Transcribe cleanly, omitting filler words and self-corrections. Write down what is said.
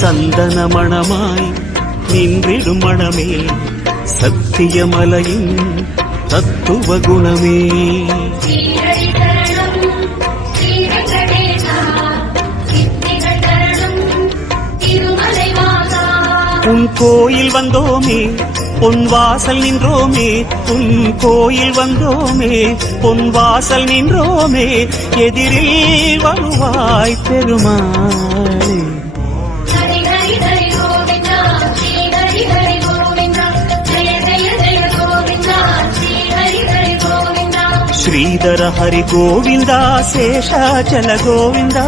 சந்தன மணமாய் நின்றிடும் மணமே சத்தியமலையின் தத்துவ குணமே. உன் கோயில் வந்தோமே பொன் வாசல் நின்றோமே, உன் கோயில் வந்தோமே பொன் வாசல் நின்றோமே, எதிரில் வருவாய் பெருமாளே. ஸ்ரீதர ஹரி கோவிந்தா, சேஷாச்சல கோவிந்தா.